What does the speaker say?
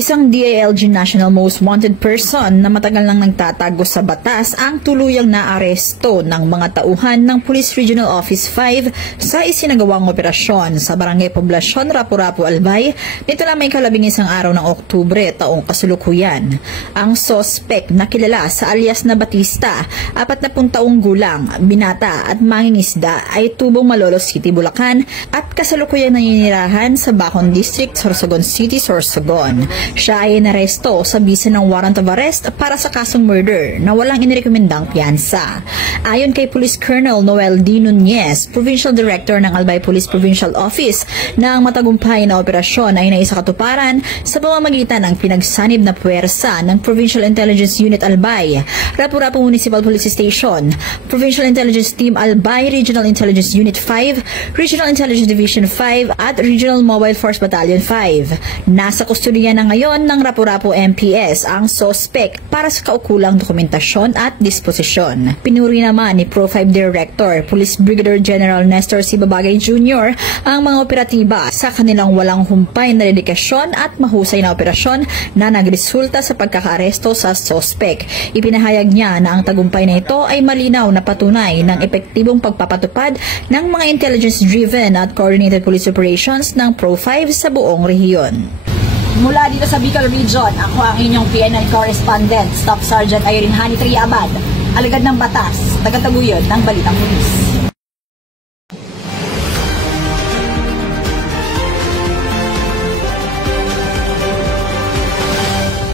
Isang DILG National Most Wanted Person na matagal nang nagtatago sa batas ang tuluyang naaresto ng mga tauhan ng Police Regional Office 5 sa isinagawang operasyon sa Barangay Poblacion, Rapu-Rapu, Albay nito lang may 11 araw ng Oktubre taong kasalukuyan. Ang sospek na kilala sa alias na Batista, 40 taong gulang, binata at mangingisda ay tubong Malolos City, Bulacan at kasalukuyang naninirahan sa Bacon District, Sorsogon City, Sorsogon. Siya ay inaresto sa bisa ng warrant of arrest para sa kasong murder na walang inirekomendang piyansa. Ayon kay Police Colonel Noel D. Nunez, Provincial Director ng Albay Police Provincial Office, na ang matagumpay na operasyon ay naisakatuparan sa pamamagitan ng pinagsanib na puwersa ng Provincial Intelligence Unit Albay, Rapu-Rapu Municipal Police Station, Provincial Intelligence Team Albay, Regional Intelligence Unit 5, Regional Intelligence Division 5 at Regional Mobile Force Battalion 5. Nasa kustodiya na ngayon ng Rapu-Rapu MPS ang sospek para sa kaukulang dokumentasyon at disposisyon. Pinuri naman ni Pro 5 Director, Police Brigadier General Nestor C. Babagay Jr. ang mga operatiba sa kanilang walang humpay na dedikasyon at mahusay na operasyon na nagresulta sa pagkakaaresto sa sospek. Ipinahayag niya na ang tagumpay na ito ay malinaw na patunay ng epektibong pagpapatupad ng mga intelligence-driven at coordinated police operations ng Pro 5 sa buong rehiyon. Mula dito sa Bicol Region, ako ang inyong PNN correspondent, Staff Sergeant Irene Hani Triabad, alagad ng batas, tagataguyod ng Balitang Pulis.